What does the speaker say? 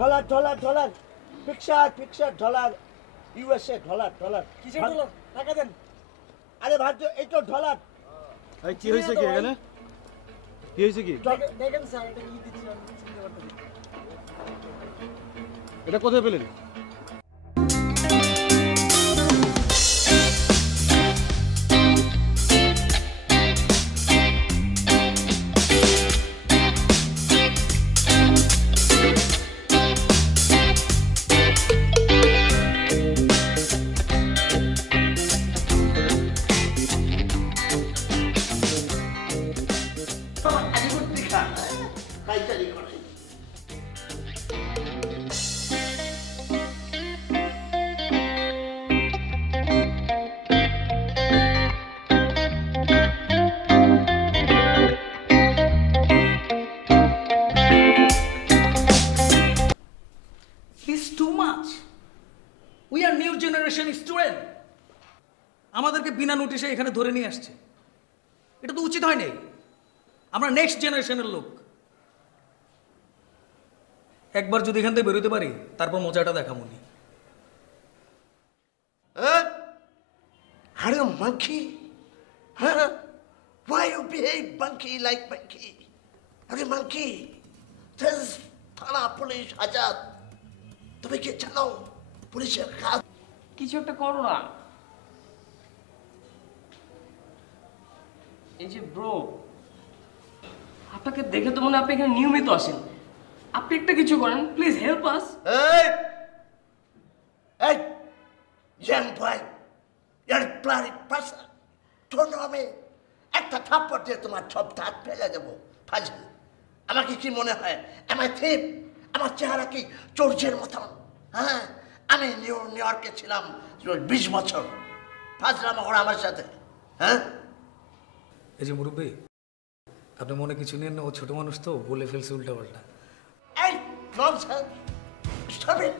Dollar fixer dollar USA dollar কিসের dollar? টাকা দেন। আরে ভাবছো এই তো ডলার। এই কি হয়েছে কি এখানে? কি হয়েছে কি? দেখেন স্যার, এটা কি দিচ্ছি আমি চিনতে পারতেছি না। এটা কোথায় পেলেন? He's too much. We are new generation student. আমাদেরকে বিনা নোটিশে এখানে ধরে নিয়ে আসছে। এটা তো উচিত হয় নাই। আমরা নেক্সট জেনারেশনের লোক। একবার যদি এখান থেকে বেরোতে পারি তারপর মজাটা দেখাবো নি। Are you a monkey? Huh? Why you behave monkey like monkey? Are you a monkey? This is থানা পুলিশ আজাদ। তুমি কি জানো পুলিশের কাজ? কিছু একটা করো না। এই যে ব্রো, আপনাকে দেখে তো মনে হয় আপনি এখানে নিয়মিত আসেন। আপনি একটা কিছু করেন, প্লিজ হেল্প আস। এই young boy, you're a bloody person. Don't know me. একটা থাপ্পড় দিয়ে তোমার সব দাঁত ফেলে দেবো ফাজিল। আমাকে কি মনে হয় আমার থিপ? আমার চেহারা কি চোরজের মতন? হ্যাঁ, আমি নিউ ইয়র্কে ছিলাম 20 বছর। ফাজলামো করো আমার সাথে? হ্যাঁ, এই যে মুরব্বী, আপনি মনে কিছু নিয়েন না, ও ছোট মানুষ তো বলে ফেলছে উল্টা পাল্টা। এই ননসেন্স, স্টপ ইট।